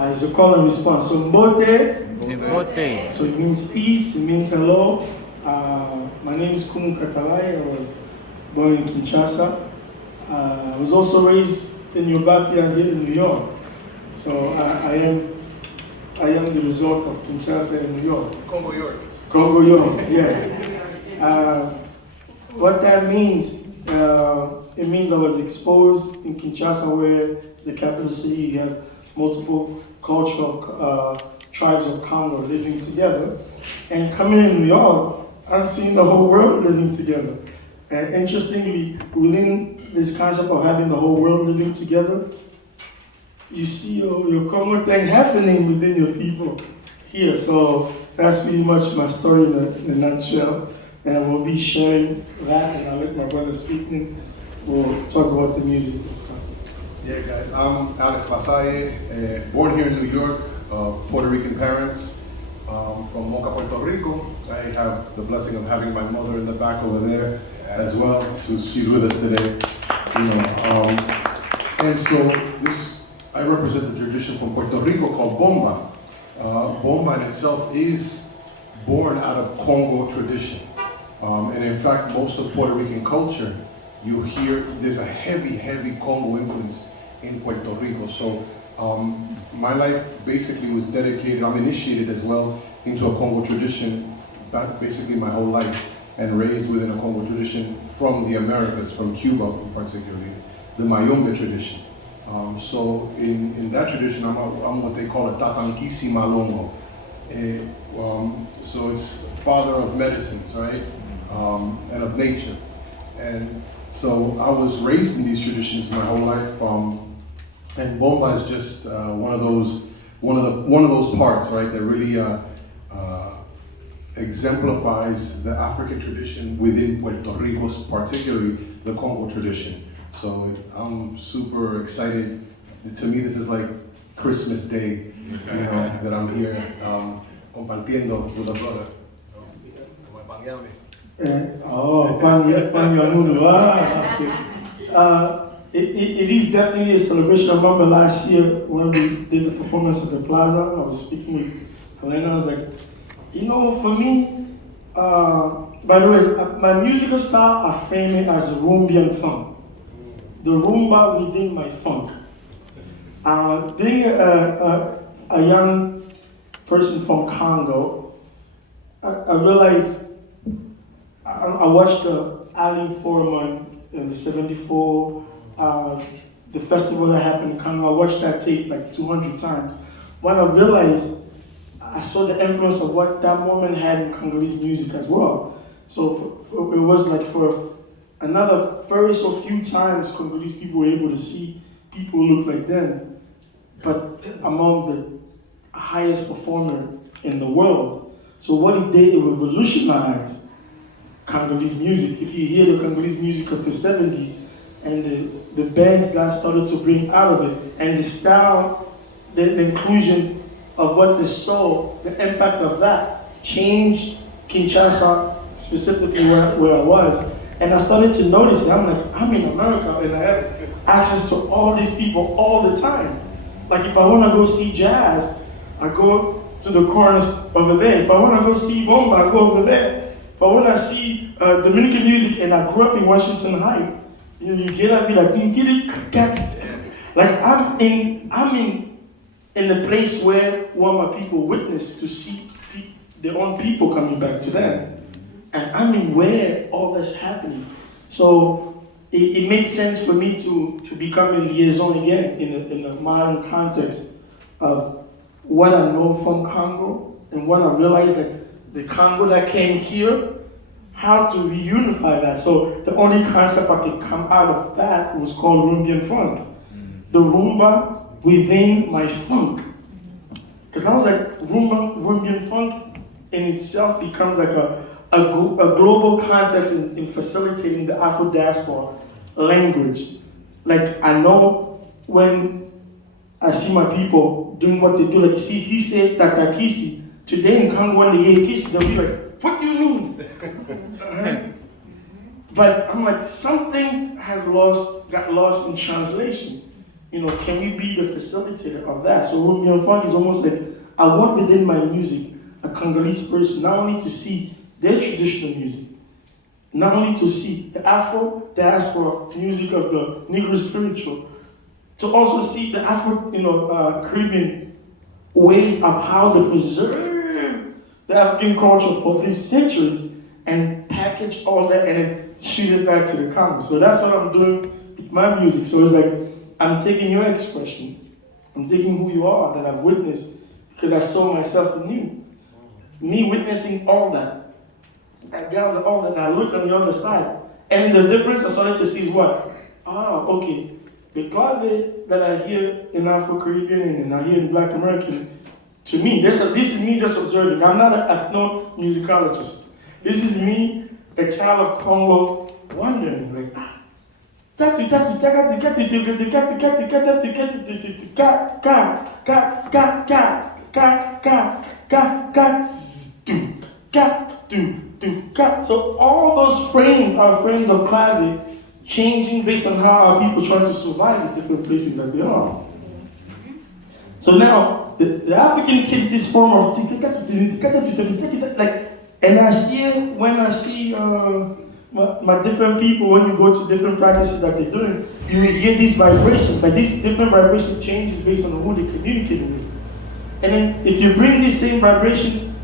It's a call and response. So Mbote, Mbote. so it means peace, it means hello. My name is Katalay. I was born in Kinshasa. I was also raised in your backyard here in New York. So I am the result of Kinshasa in New York. Congo York. Congo York, yeah. What that means, it means I was exposed in Kinshasa, where the capital city, you have multiple cultural tribes of Congo living together. And coming in New York, I'm seeing the whole world living together. And interestingly, within this concept of having the whole world living together, you see your Congo thing happening within your people here. So that's pretty much my story in a nutshell. And we'll be sharing that, and I'll let my brother speak, and we'll talk about the music and stuff. Yeah, guys, I'm Alex Lasalle, born here in New York, of Puerto Rican parents, from Moca, Puerto Rico. I have the blessing of having my mother in the back over there as well, so she's with us today. And so I represent the tradition from Puerto Rico called Bomba. Bomba in itself is born out of Congo tradition. And in fact, most of Puerto Rican culture, you hear there's a heavy Congo influence in Puerto Rico. So my life basically was dedicated, I'm initiated as well into a Congo tradition, basically my whole life, and raised within a Congo tradition from the Americas, from Cuba particularly, the Mayombe tradition. So in that tradition, I'm what they call a Tatankisi Malongo. So it's father of medicines, right? And of nature. And so I was raised in these traditions my whole life. And Bomba is just one of those parts, right, that really exemplifies the African tradition within Puerto Rico, particularly the Congo tradition. So I'm super excited. To me, this is like Christmas Day, that I'm here compartiendo with a brother. It is definitely a celebration. I remember last year when we did the performance at the Plaza, I was speaking with Helena. I was like, for me, by the way, my musical style, I frame it as Rumbian funk. The rumba within my funk. Being a young person from Congo, I realized I watched the Ali Forum in the '74, the festival that happened in Congo. I watched that tape like 200 times. When I realized, I saw the influence of what that moment had in Congolese music as well. So it was like for another first or few times Congolese people were able to see people who look like them, but among the highest performer in the world. So what it did, it revolutionized Congolese music. If you hear the Congolese music of the 70s and the bands that started to bring out of it, and the style, the inclusion of what they saw, the impact of that changed Kinshasa, specifically where I was. And I started to notice it. I'm like, I'm in America and I have access to all these people all the time. Like if I want to go see jazz, I go to the corners over there. If I want to go see Bomba, I go over there. If I want to see Dominican music, and I grew up in Washington Heights, you get up, be like, you get it. Like I'm in a place where my people witness to see their own people coming back to them. And I'm in where all that's happening. So it made sense for me to become a liaison again in a modern context of what I know from Congo and what I realized that the Congo that came here, how to reunify that. So the only concept I could come out of that was called Rumbian funk. The rumba within my funk. Because I was like, Rumbian funk in itself becomes like a global concept in facilitating the Afro diaspora language. Like I know when I see my people doing what they do, like you see, he said Tatakisi. Today in Congo, when they hear Kisi, they'll be like, what do you mean? But I'm like, something got lost in translation. can we be the facilitator of that? So multifold is almost like, I want within my music a Congolese person not only to see their traditional music, not only to see the Afro diaspora music of the Negro spiritual, to also see the Afro, Caribbean ways of how they preserve the African culture for these centuries and package all that and then shoot it back to the Congo. So that's what I'm doing with my music. So it's like, I'm taking your expressions, I'm taking who you are that I've witnessed because I saw myself in you. Me witnessing all that. I gather all that and I look on the other side. And the difference I started to see is what? Okay. The clave that I hear in Afro-Caribbean and I hear in Black American, to me, this is me just observing. I'm not an ethnomusicologist. This is me, a child of Congo, wondering, like, so all those frames are frames of clave changing based on how our people try to survive in different places that they are. So now the African kids this form of like, and I see it when I see my different people, when you go to different practices that they're doing, you will hear these vibrations, but these different vibration changes based on who they communicate with. And then if you bring this same vibration,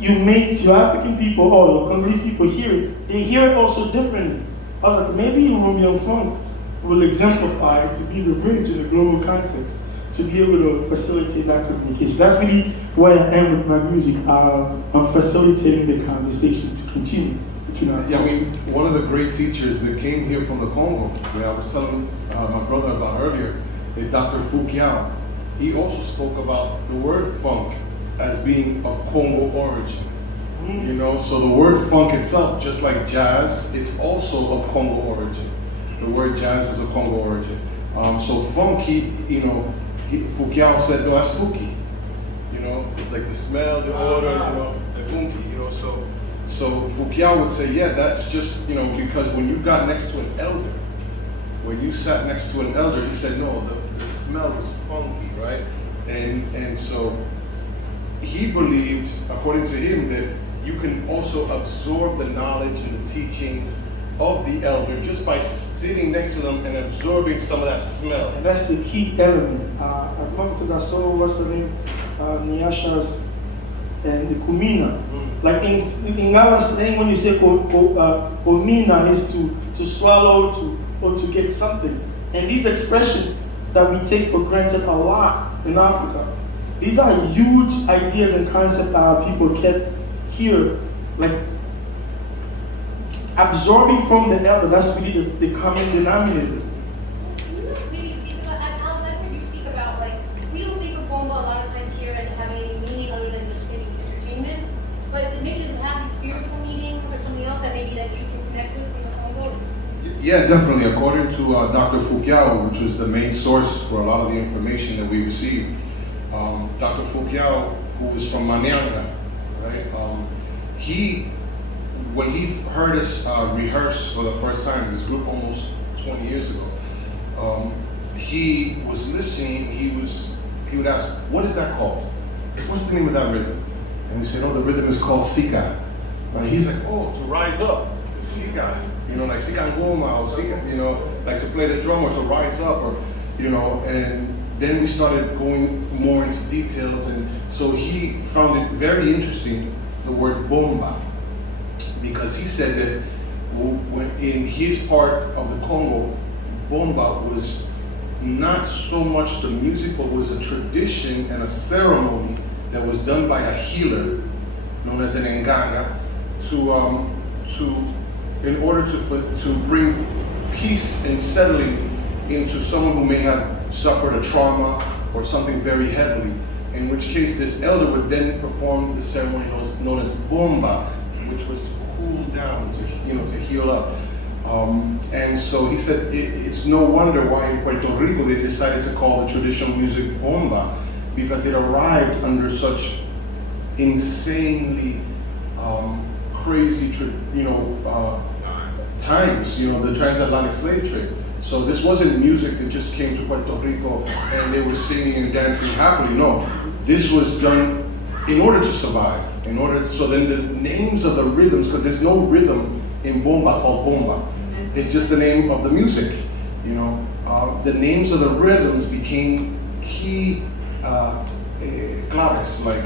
you make your African people or your Congolese people hear it, they hear it also differently. I was like, maybe multifold will exemplify to be the bridge in the global context, to be able to facilitate that communication. That's really where I am with my music. I'm facilitating the conversation to continue. One of the great teachers that came here from the Congo, that I was telling my brother about earlier, is Dr. Fukiao. He also spoke about the word funk as being of Congo origin. So the word funk itself, just like jazz, it's also of Congo origin. The word jazz is of Congo origin. So funk, Fukiao said, no, that's Fuki. Like the smell, the odor, the funky, So Fukiao would say, yeah, that's just, because when you got next to an elder, when you sat next to an elder, he said, no, the smell was funky, right? And so he believed, according to him, that you can also absorb the knowledge and the teachings of the elder just by sitting next to them and absorbing some of that smell. And that's the key element. I remember because I saw what's the name, Nyasha's and the Kumina. Like in Ngala's name, when you say Komina is to swallow or to get something. And these expressions that we take for granted a lot in Africa, these are huge ideas and concepts that our people kept here, like absorbing from the elder. That's really the common denominator. Can you maybe speak about, Alice, I've heard you speak about, like, we don't think of Bomba a lot of times here as having any meaning other than just maybe entertainment, but maybe does it have these spiritual meanings or something else that maybe that you can connect with in the Congo? Yeah, definitely. According to Dr. Fukiao, which is the main source for a lot of the information that we received, Dr. Fukiao, who is from Manyanga, right? When he heard us rehearse for the first time, this group almost 20 years ago, he was listening. He would ask, "What is that called? What's the name of that rhythm?" And we said, "Oh, the rhythm is called Sika." Right? He's like, "Oh, to rise up, the Sika, like Sika Ngoma, or Sika, like to play the drum or to rise up, or and." Then we started going more into details, and so he found it very interesting, the word bomba, because he said that when in his part of the Congo, bomba was not so much the music, but was a tradition and a ceremony that was done by a healer, known as an nganga, in order to bring peace and settling into someone who may have suffered a trauma or something very heavily, in which case this elder would then perform the ceremony known as bomba, which was to cool down, to heal up. And so he said it's no wonder why in Puerto Rico they decided to call the traditional music bomba, because it arrived under such insanely crazy times, the transatlantic slave trade. So this wasn't music that just came to Puerto Rico and they were singing and dancing happily. No, this was done in order to survive. So then the names of the rhythms, because there's no rhythm in bomba called bomba. It's just the name of the music. The names of the rhythms became key claves, like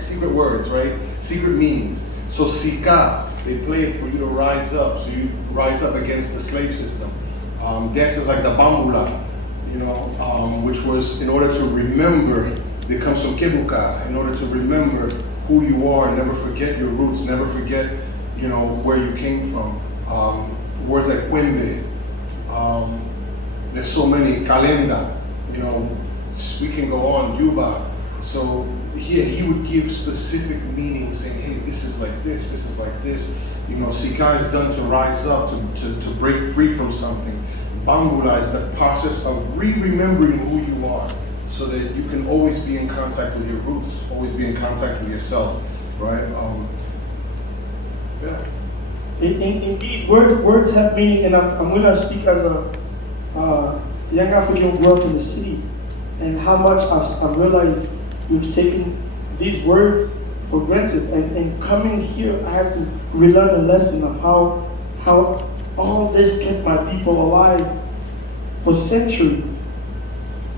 secret words, right? Secret meanings. So sika, they play it for you to rise up, so you rise up against the slave system. Dances like the bambula, which was in order to remember. It comes from kebuka, in order to remember who you are, never forget your roots, never forget, where you came from. Words like Wembe, there's so many, Kalenda, we can go on, Yuba. So he would give specific meanings, saying, hey, this is like this is like this. Sika is done to rise up, to break free from something. Bambula is the process of remembering who you are, so that you can always be in contact with your roots, always be in contact with yourself, right? Yeah. Indeed, words have meaning, and I'm going to speak as a young African who grew up in the city, and how much I've realized we've taken these words for granted. And coming here, I have to relearn a lesson of how all this kept my people alive for centuries.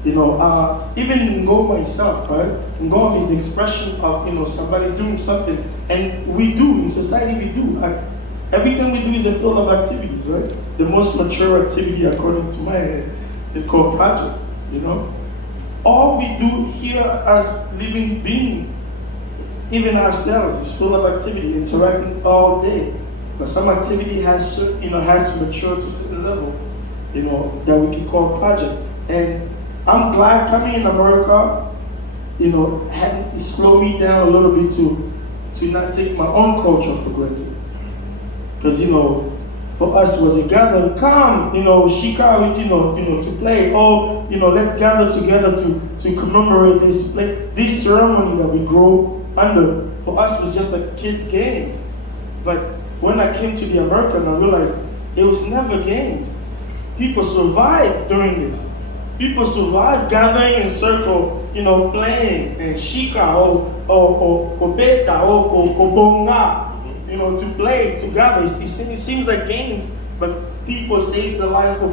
Even in Ngoma itself, right? Ngoma is the expression of somebody doing something, and we do in society. We do. Everything we do is a field of activities, right? The most mature activity, according to my head, is called project. All we do here as living beings, even ourselves, is full of activity, interacting all day. But some activity has to mature to a certain level, that we can call project. And I'm glad coming in America, had to slow me down a little bit to not take my own culture for granted. Because, for us was a gather, come, shika, to play. Oh, let's gather together to commemorate this, to play this ceremony that we grow under. For us was just a kids' game. But when I came to the American, I realized it was never games. People survived during this. People survived gathering in circle, playing, and shika, or kobeta, or kobonga, to play together. It seems like games, but people saved the life for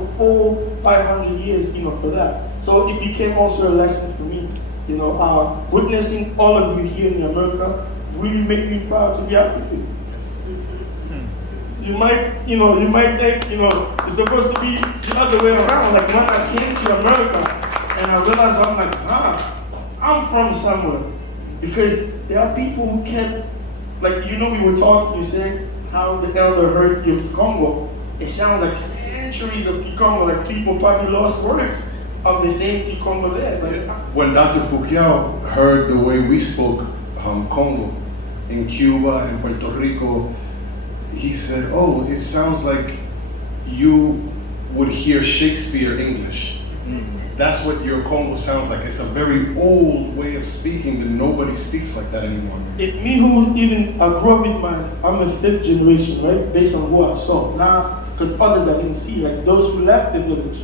500 years, for that. So it became also a lesson for me. Witnessing all of you here in America really make me proud to be African. You might think, it's supposed to be the other way around. Like when I came to America and I realized I'm from somewhere. Because there are people who can't, we were talking, you said how the elder heard your Congo. It sounds like centuries of Kikongo, like people probably lost words of the same Kikongo there. When Dr. Foucault heard the way we spoke Congo in Cuba and Puerto Rico, he said, oh, it sounds like you would hear Shakespeare English. That's what your Congo sounds like. It's a very old way of speaking that nobody speaks like that anymore. If me I grew up with I'm a fifth generation, right? Based on who I saw. Now, because others I didn't see, like those who left the village,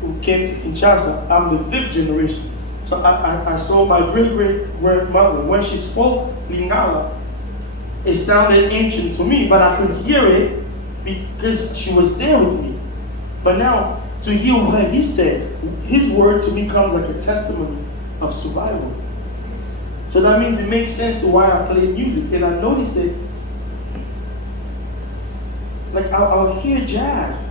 who came to Kinshasa, I'm the fifth generation. So I saw my great-great-grandmother. When she spoke Lingala, it sounded ancient to me, but I could hear it because she was there with me. But now, to hear what he said, his word to me comes like a testimony of survival. So that means it makes sense to why I play music. And I notice it, like I'll hear jazz,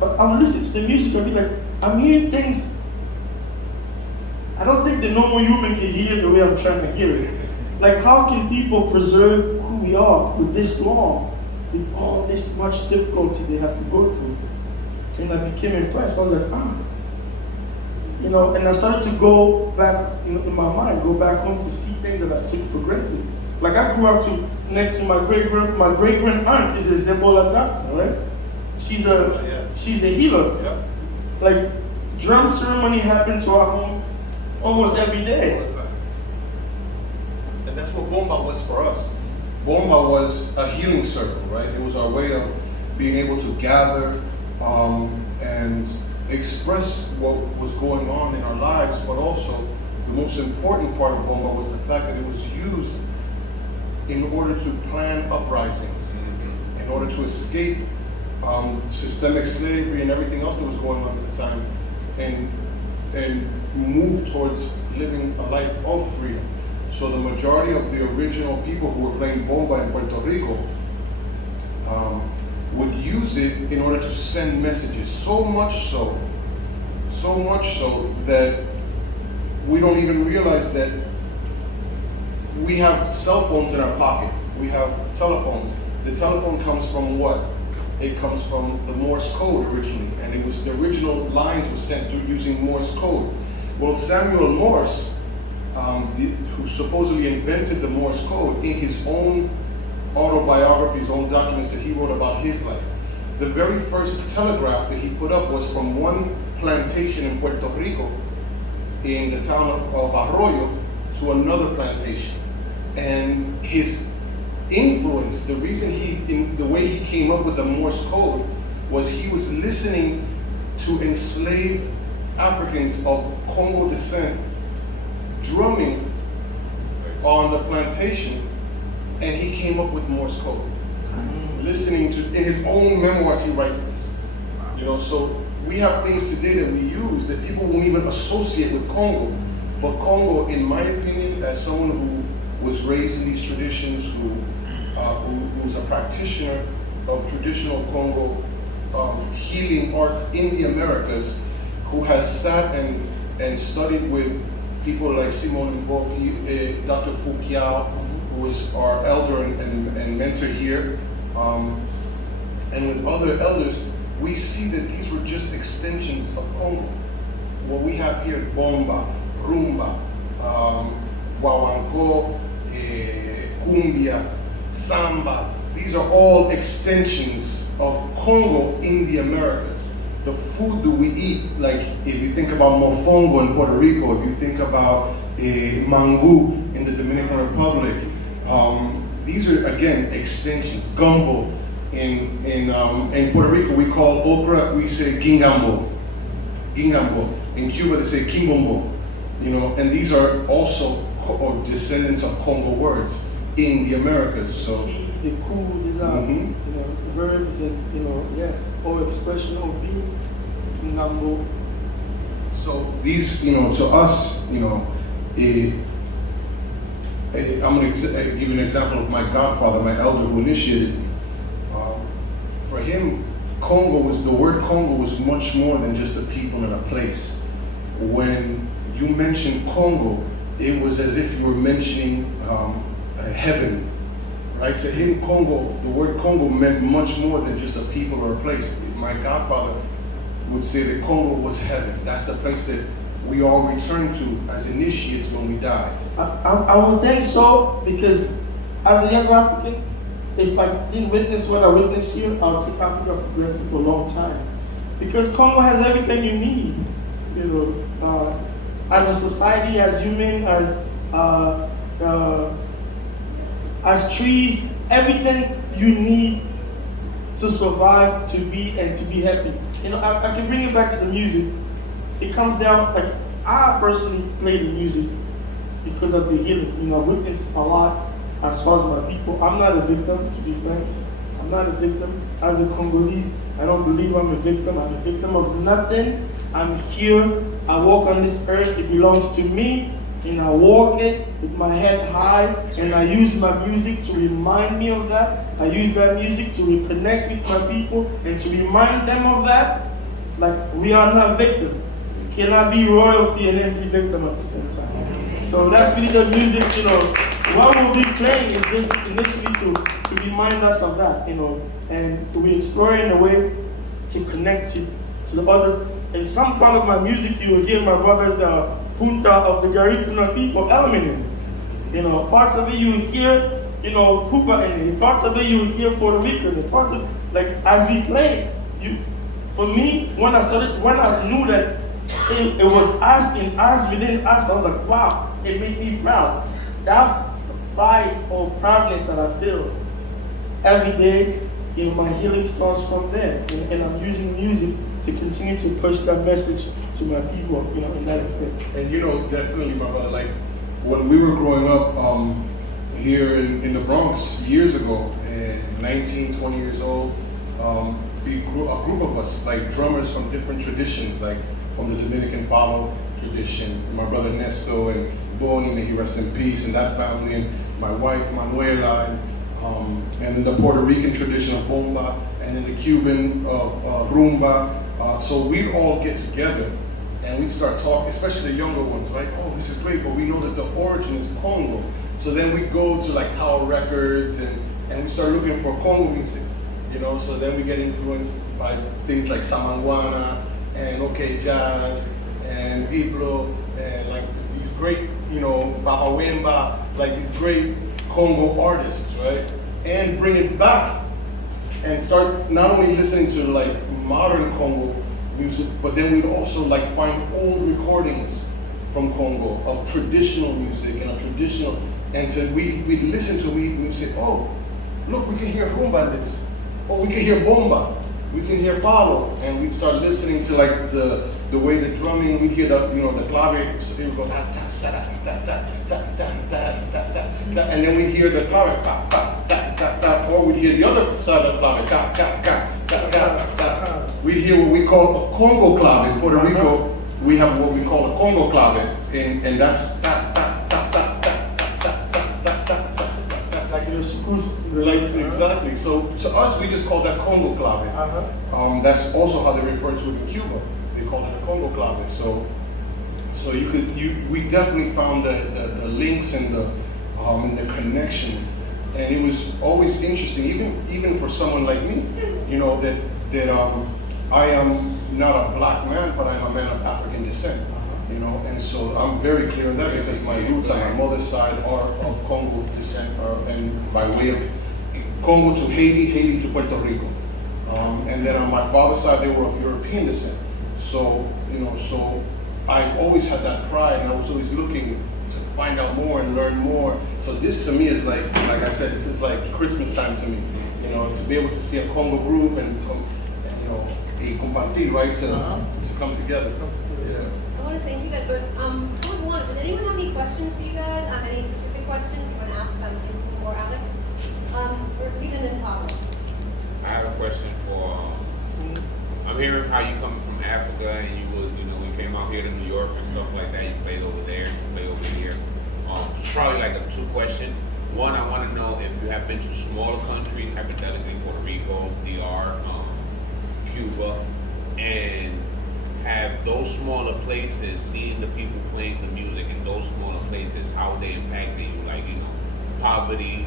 but I'll listen to the music and be like, I'm hearing things I don't think the normal human can hear the way I'm trying to hear it. Like, how can people preserve who we are for this long, with all this much difficulty they have to go through? And I became impressed. I was like, and I started to go back in my mind, go back home to see things that I took for granted. Like, I grew up next to my great grand aunt is a Zebola doctor, right? She's a healer. Yeah. Like, drum ceremony happened to our home almost every day. All the time. And that's what Bomba was for us. Bomba was a healing circle, right? It was our way of being able to gather and express what was going on in our lives, but also the most important part of Bomba was the fact that it was used in order to plan uprisings, in order to escape systemic slavery and everything else that was going on at the time, and move towards living a life of freedom. So the majority of the original people who were playing Bomba in Puerto Rico would use it in order to send messages, so much so that we don't even realize that we have cell phones in our pocket. We have telephones. The telephone comes from what? It comes from the Morse code originally, and it was the original lines were sent through using Morse code. Well, Samuel Morse, who supposedly invented the Morse code, in his own autobiography, his own documents that he wrote about his life, the very first telegraph that he put up was from one plantation in Puerto Rico, in the town of Arroyo, to another plantation. And his influence, the reason the way he came up with the Morse code was he was listening to enslaved Africans of Congo descent drumming on the plantation, and he came up with Morse code. Listening to, in his own memoirs he writes this. So we have things today that we use that people won't even associate with Congo. But Congo, in my opinion, as someone who was raised in these traditions, who's a practitioner of traditional Congo healing arts in the Americas, who has sat and studied with people like Simon Mboki, Dr. Fukiao, who was our elder and mentor here, and with other elders, we see that these were just extensions of Congo. What we have here, Bomba, Rumba, Guaguancó, Cumbia, Samba, these are all extensions of Congo in the Americas. The food that we eat, like if you think about MOFONGO in Puerto Rico, if you think about Mangu in the Dominican Republic, these are again extensions. Gumbo in Puerto Rico we call okra, we say gingambo. In Cuba they say kimbombo. And these are also descendants of Congo words in the Americas. So the cool, these are verbs and yes, or expression of being kingambo. So these, to us, I'm going to give you an example of my godfather, my elder who initiated me. For him, the word Congo was much more than just a people and a place. When you mentioned Congo, it was as if you were mentioning heaven, right? To him, Congo, the word Congo meant much more than just a people or a place. My godfather would say that Congo was heaven. That's the place that we all return to as initiates when we die. I would think so, because as a young African, if I didn't witness what I witnessed here, I would take Africa for granted for a long time. Because Congo has everything you need, as a society, as human, as trees, everything you need to survive, to be, and to be happy. I can bring it back to the music. It comes down, like, I personally play the music because of the healing. I witnessed a lot as far as my people. I'm not a victim, to be frank. I'm not a victim. As a Congolese, I don't believe I'm a victim. I'm a victim of nothing. I'm here. I walk on this earth. It belongs to me. And I walk it with my head high. And I use my music to remind me of that. I use that music to reconnect with my people and to remind them of that. Like, we are not victims. You cannot be royalty and then be victim at the same time. So that's really the music, what we'll be playing is just initially to remind us of that, and we're exploring a way to connect to the others. In some part of my music, you will hear my brother's punta of the Garifuna people element in it. Parts of it you will hear, Kuba in it. Parts of it you will hear Puerto Rico in it. Parts of, like, as we play, for me, when I knew that it was us and us within us, I was like, wow, it made me proud. That pride or proudness that I feel every day my healing starts from there. And I'm using music to continue to push that message to my people, in that extent. And definitely, my brother, like when we were growing up here in the Bronx years ago, 19, 20 years old, a group of us, like drummers from different traditions, like from the Dominican Palo tradition, my brother Nesto and Boni, may he rest in peace, and that family, and my wife Manuela, and then the Puerto Rican tradition of Bomba, and then the Cuban of Rumba. So we'd all get together and we'd start talking, especially the younger ones, right? Oh, this is great, but we know that the origin is Congo. So then we go to like Tower Records and we start looking for Congo music, so then we get influenced by things like Samanguana and OK Jazz and Diplo and like these great, Baba Wemba, like these great Congo artists, right? And bring it back and start not only listening to like modern Congo music, but then we'd also like find old recordings from Congo of traditional music and we'd listen to it, we'd say, oh, look, we can hear rumba in this. Oh, we can hear bomba. We can hear palo. And we'd start listening to like the way the drumming, we'd hear the clave, it would go and then we'd hear the clave, or we'd hear the other side of the clave, we'd hear what we call a Congo clave. In Puerto Rico, we have what we call a Congo clave, and that's exactly. So to us, we just call that Congo clave. That's also how they refer to it in Cuba. They call it a Congo clave. So we definitely found the links and the connections, and it was always interesting, even for someone like me, that I am not a black man, but I'm a man of African descent. And so I'm very clear on that because my roots on my mother's side are of Congo descent, and by way of Congo to Haiti, Haiti to Puerto Rico. And then on my father's side, they were of European descent. So, so I always had that pride, and I was always looking to find out more and learn more. So this to me is like I said, this is like Christmas time to me. To be able to see a Congo group and a compartir, right, to come together. Yeah. I want to thank you guys, but does anyone have any questions for you guys? Any specific questions you want to ask Nkumu or Alex? Or even then Pablo. I have a question for. I'm hearing how you come from Africa and you came out here to New York and stuff like that. You played over there, you played over here. It's probably like a two-question. One, I want to know if you have been to smaller countries, hypothetically Puerto Rico, DR, Cuba, and have those smaller places, seeing the people playing the music in those smaller places, how they impacted you, like, poverty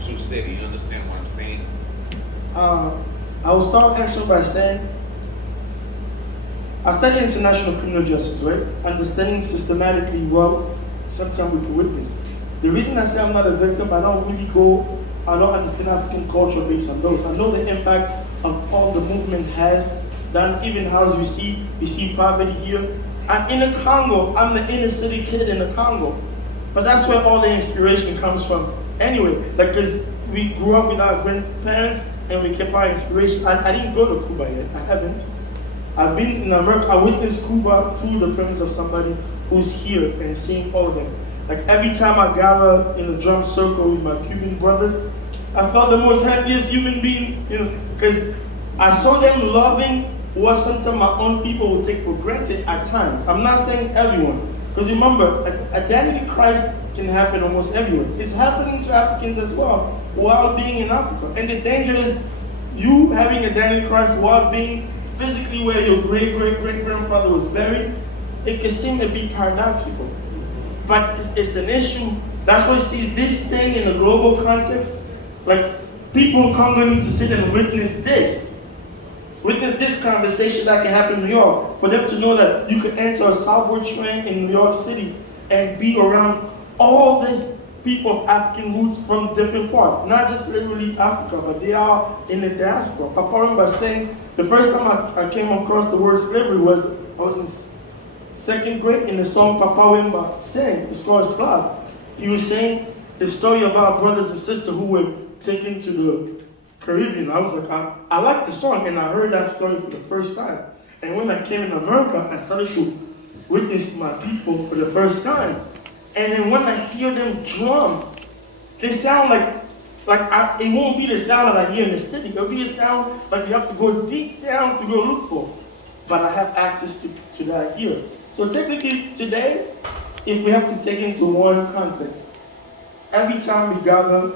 to city. You understand what I'm saying? I will start answering by saying, I studied international criminal justice, right? Understanding systematically what sometimes we can witness. The reason I say I'm not a victim, I don't understand African culture based on those. I know the impact of all the movement has done, even how we see poverty here. I'm in the Congo, I'm the inner city kid in the Congo. But that's where all the inspiration comes from. Anyway, because we grew up with our grandparents and we kept our inspiration. I didn't go to Cuba yet, I haven't. I've been in America, I witnessed Cuba through the presence of somebody who's here and seeing all of them. Like every time I gather in a drum circle with my Cuban brothers, I felt the most happiest human being, because I saw them loving what sometimes my own people would take for granted at times. I'm not saying everyone, because remember, identity crisis can happen almost everywhere. It's happening to Africans as well, while being in Africa. And the danger is you having identity crisis while being physically where your great-great-great-grandfather was buried. It can seem a bit paradoxical, but it's an issue. That's why you see this thing in a global context. Like, people in Congo need to sit and witness this conversation that can happen in New York, for them to know that you can enter a subway train in New York City and be around all these people of African roots from different parts, not just literally Africa, but they are in the diaspora. Papa remember saying, the first time I came across the word slavery I was in second grade in the song Papa Wemba sang, it's called Slav. He was saying the story of our brothers and sisters who were taken to Caribbean. I was like, I like the song, and I heard that story for the first time. And when I came in America, I started to witness my people for the first time. And then when I hear them drum, they sound like it won't be the sound that I hear in the city. It'll be a sound like you have to go deep down to go look for. But I have access to that here. So technically today, if we have to take it into one context, every time we gather,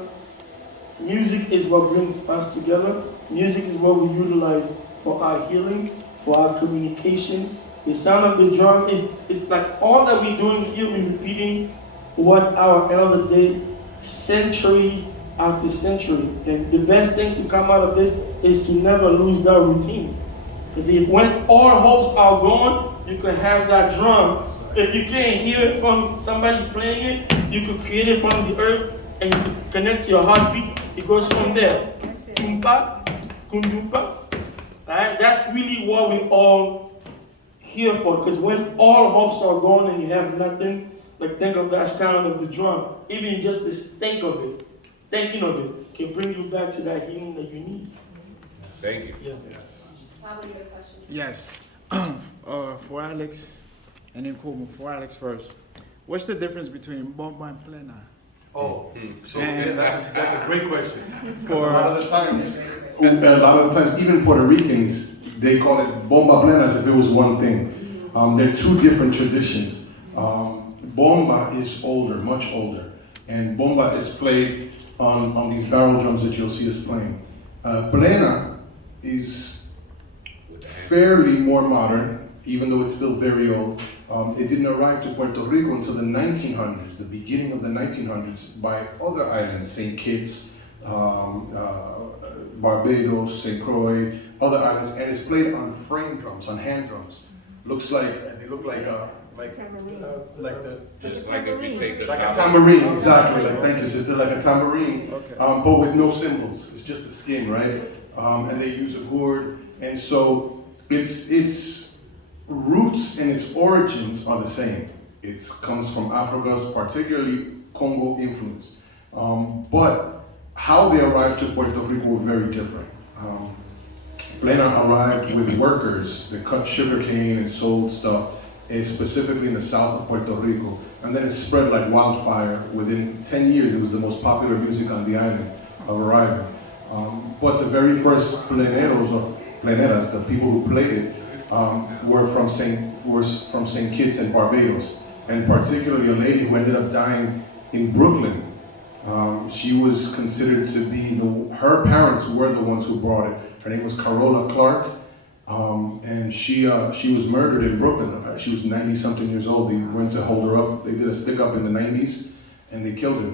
music is what brings us together. Music is what we utilize for our healing, for our communication. The sound of the drum is like all that we're doing here, we're repeating what our elder did centuries after century. And the best thing to come out of this is to never lose that routine. Because if when all hopes are gone, you can have that drum. If you can't hear it from somebody playing it, you can create it from the earth and you connect to your heartbeat. It goes from there. Kompa, Kundupa. Right? That's really what we all here for. Because when all hopes are gone and you have nothing, like think of that sound of the drum. Even just this thinking of it can bring you back to that healing that you need. Thank you. Yeah. Yes. Probably your question. Yes. For Alex and Nkumu, for Alex first. What's the difference between Bomba and Plena? Oh, so And- that's a great question. For- a lot of the times, even Puerto Ricans, they call it bomba plena as if it was one thing. They're two different traditions. Bomba is older, much older, and bomba is played on these barrel drums that you'll see us playing. Plena is fairly more modern, even though it's still very old. It didn't arrive to Puerto Rico until the 1900s, the beginning of the 1900s, by other islands, St. Kitts, Barbados, St. Croix, other islands, and it's played on frame drums, on hand drums. They look like the Just like if you take the like a top. tambourine, exactly. Like, thank you, sister. Like a tambourine, Okay. but with no cymbals. It's just a skin, right? And they use a gourd, and so its roots and its origins are the same. It comes from Africa's, particularly Congo influence. But how they arrived to Puerto Rico were very different. Plena arrived with workers that cut sugarcane and sold stuff, specifically in the south of Puerto Rico. And then it spread like wildfire. Within 10 years, it was the most popular music on the island of arriving. But the very first pleneros or pleneras, the people who played it, were from St. Kitts and Barbados, and particularly a lady who ended up dying in Brooklyn. She was considered to be her parents were the ones who brought it. Her name was Carola Clark, and she was murdered in Brooklyn. She was 90-something years old. They went to hold her up. They did a stick-up in the 90s, and they killed her.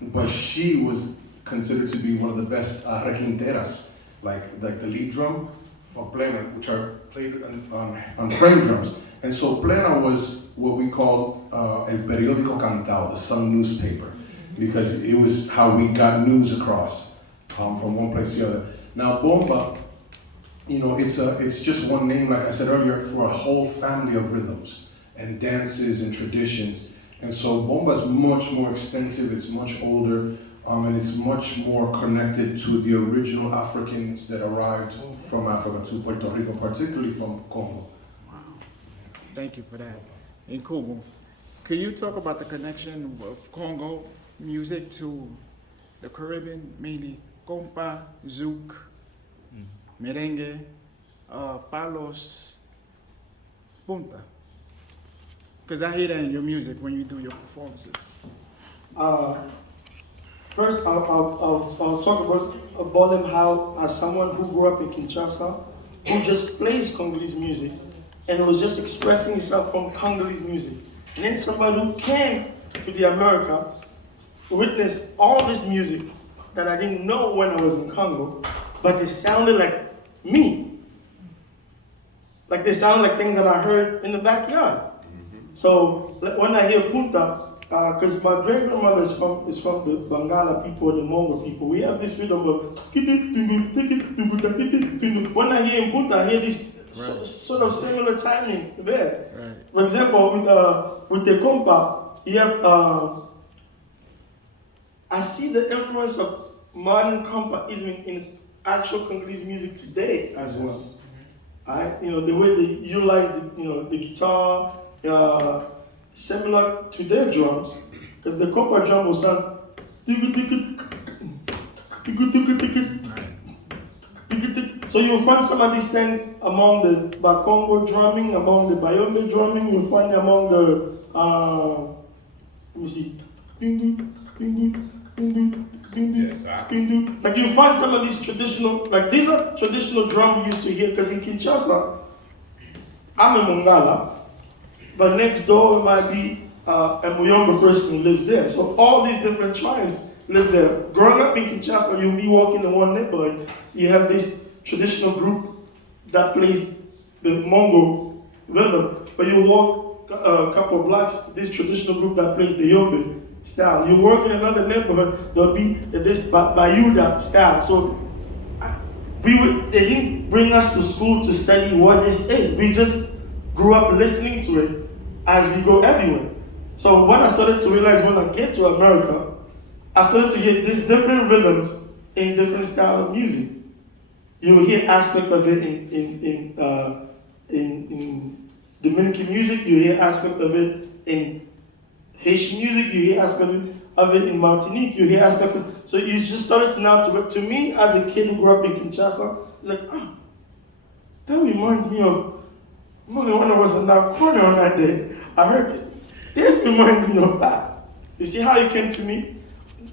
But she was considered to be one of the best requinteras, like the lead drum for Plena, which are played on frame drums. And so Plena was what we call el periódico cantado, the Sun newspaper, because it was how we got news across from one place to the other. Now bomba, it's just one name, like I said earlier, for a whole family of rhythms and dances and traditions. And so bomba is much more extensive, it's much older, and it's much more connected to the original Africans that arrived from Africa to Puerto Rico, particularly from Congo. Wow. Thank you for that. Nkumu, can you talk about the connection of Congo music to the Caribbean, mainly Kompa, Zouk, Merengue, Palos, Punta? Because I hear that in your music when you do your performances. First, I'll talk about them how, as someone who grew up in Kinshasa, who just plays Congolese music, and was just expressing himself from Congolese music. And then somebody who came to the America, witnessed all this music that I didn't know when I was in Congo, but they sounded like me. Like they sounded like things that I heard in the backyard. So when I hear Punta, because my great grandmother is from the Bangala people, the Mongol people, we have this rhythm of when I hear in Punta, I hear this sort of similar timing there. Right. For example, with the Kompa, you have I see the influence of modern Kompa is in actual Congolese music today as well. Alright, the way they utilize the guitar, similar to their drums, because the Kompa drum will sound. So you'll find some of these things among the Bakongo drumming, among the Bayombe drumming. You'll find it among the let me see. Like you find some of these traditional, like these are traditional drum we used to hear, because in Kinshasa, I'm in Mongala, but next door it might be a Muyombo person who lives there. So all these different tribes live there. Growing up in Kinshasa, you'll be walking in one neighborhood, you have this traditional group that plays the Mongo rhythm, but you walk a couple of blocks, this traditional group that plays the Yombe style. You work in another neighborhood, there'll be this Bayuda style. So they didn't bring us to school to study what this is. We just grew up listening to it as we go everywhere. So when I started to realize when I get to America, I started to hear these different rhythms in different styles of music. You will hear aspect of it in Dominican music, you hear aspect of it in Haitian music, you hear aspect of it in Martinique, you hear aspect of it. So you just started to me as a kid who grew up in Kinshasa, it's like, that reminds me of, when I was in that corner on that day, I heard this. This reminds me of that. You see how it came to me?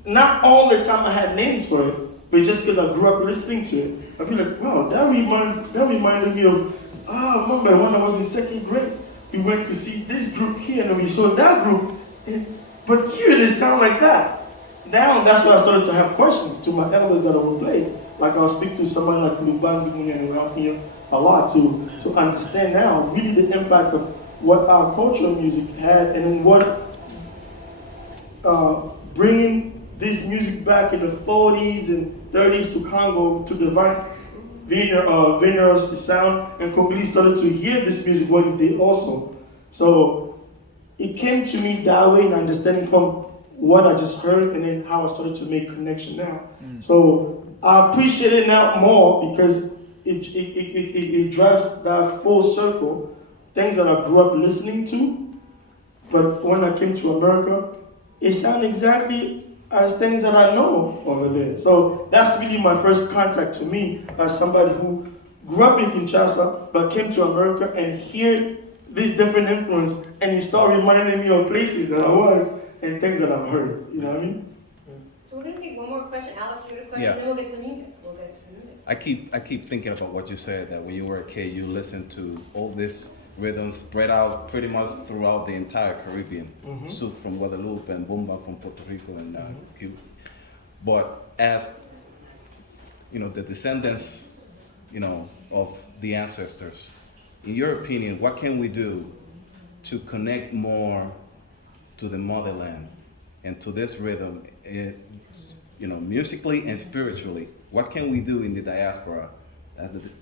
Not all the time I had names for it, but just because I grew up listening to it, I'd be like, wow, that reminded me of, I remember when I was in second grade, we went to see this group here, and we saw that group, but here they sound like that. Now that's why I started to have questions to my elders that I would play. Like I'll speak to someone like Lubangi and around here a lot to understand now really the impact of what our cultural music had, and then what bringing this music back in the 40s and 30s to Congo, to the vineyards, the sound, and Congolese started to hear this music, what it did also. So it came to me that way in understanding from what I just heard, and then how I started to make connection now. So I appreciate it now more because it drives that full circle, things that I grew up listening to, but when I came to America, it sounded exactly as things that I know over there. So that's really my first contact to me as somebody who grew up in Kinshasa, but came to America and hear these different influence, and it started reminding me of places that I was and things that I've heard. You know what I mean? So we're gonna take one more question. Alex, you had a question, Yeah. then we'll get to the music. I keep thinking about what you said, that when you were a kid, you listened to all these rhythms spread out pretty much throughout the entire Caribbean. Zouk from Guadeloupe and Bomba from Puerto Rico and Cuba. But as the descendants, of the ancestors, in your opinion, what can we do to connect more to the motherland and to this rhythm, musically and spiritually? What can we do in the diaspora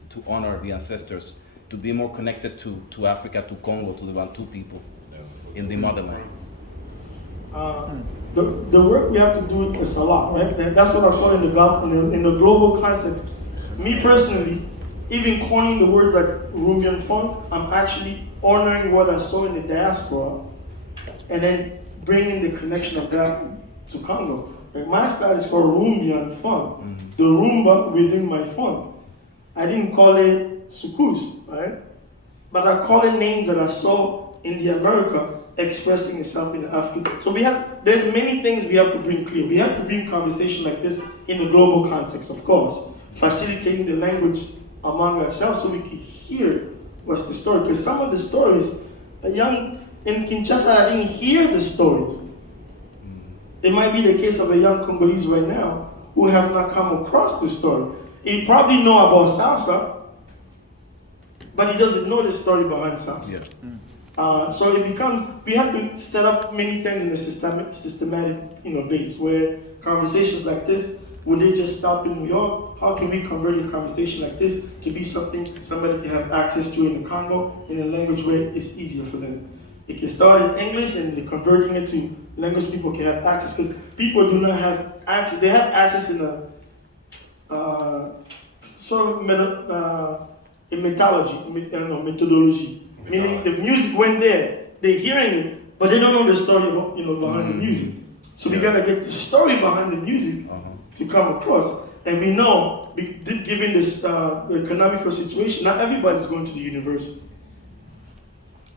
to honor the ancestors, to be more connected to Africa, to Congo, to the Bantu people in the motherland? The work we have to do is a lot, right? And that's what I thought in the global context. Me personally, even coining the words like Rumbian funk, I'm actually honoring what I saw in the diaspora, and then bringing the connection of that to Congo. Like my style is called Rumbian funk, the rumba within my funk. I didn't call it sukus, right? But I call it names that I saw in the America expressing itself in Africa. So there's many things we have to bring clear. We have to bring conversation like this in the global context, of course, facilitating the language among ourselves so we can hear what's the story. Because some of the stories, in Kinshasa, I didn't hear the stories. It might be the case of a young Congolese right now who have not come across the story. He probably know about salsa, but he doesn't know the story behind salsa. Yeah. So we have to set up many things in a systematic base, where conversations like this, would they just stop in New York? How can we convert a conversation like this to be something somebody can have access to in the Congo, in a language where it's easier for them? It can start in English and converting it to language people can have access, because people do not have access. They have access in a sort of in methodology. Meaning the music went there, they're hearing it, but they don't know the story, behind the music. So we gotta get the story behind the music to come across. And we know, given this the economical situation, not everybody's going to the university.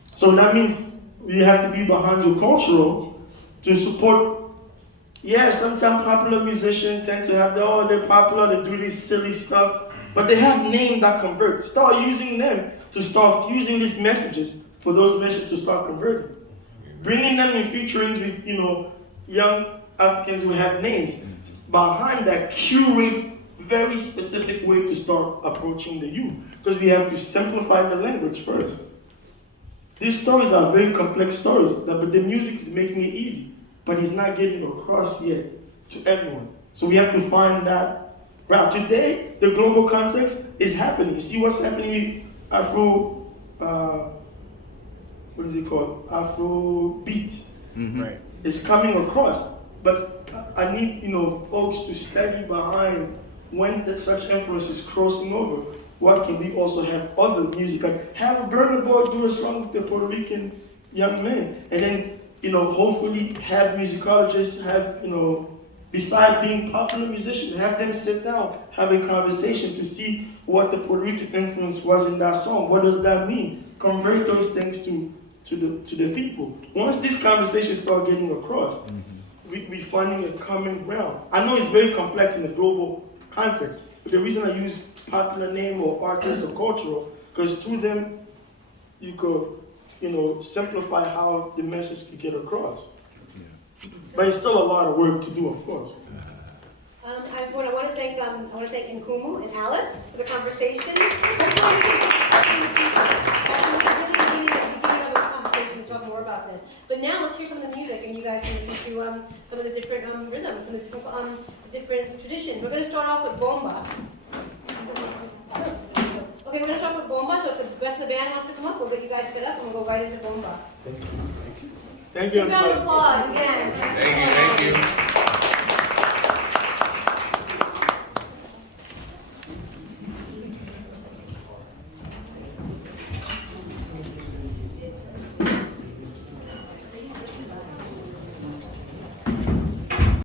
So that means we have to be behind your cultural to support. Yeah, sometimes popular musicians tend to have they're popular, they do this silly stuff, but they have names that convert. Start using them to start fusing these messages for those messages to start converting. Bringing them in featurings with, young Africans who have names. Behind that, curate very specific way to start approaching the youth. Because we have to simplify the language first. These stories are very complex stories, but the music is making it easy. But it's not getting across yet to everyone. So we have to find that route. Today, the global context is happening. You see what's happening in Afro, what is it called? Afro beats. Right. It's coming across. But I need, folks to study behind when such influence is crossing over. What can we also have other music? Like have Burna Boy do a song with the Puerto Rican young men. And then, hopefully have musicologists, have, besides being popular musicians, have them sit down, have a conversation to see what the Puerto Rican influence was in that song. What does that mean? Convert those things to the people. Once these conversations start getting across, we finding a common ground. I know it's very complex in the global context, but the reason I use popular name or artist or cultural, because through them you could, simplify how the message could get across. But it's still a lot of work to do, of course. I want to thank Nkumu and Alex for the conversation. Talk more about this. But now let's hear some of the music, and you guys can listen to some of the different rhythms from the different traditions. We're going to start off with bomba. Okay, we're going to start with bomba. So if the rest of the band wants to come up, we'll get you guys set up, and we'll go right into bomba. Thank you. Give a round of applause again. Thank you.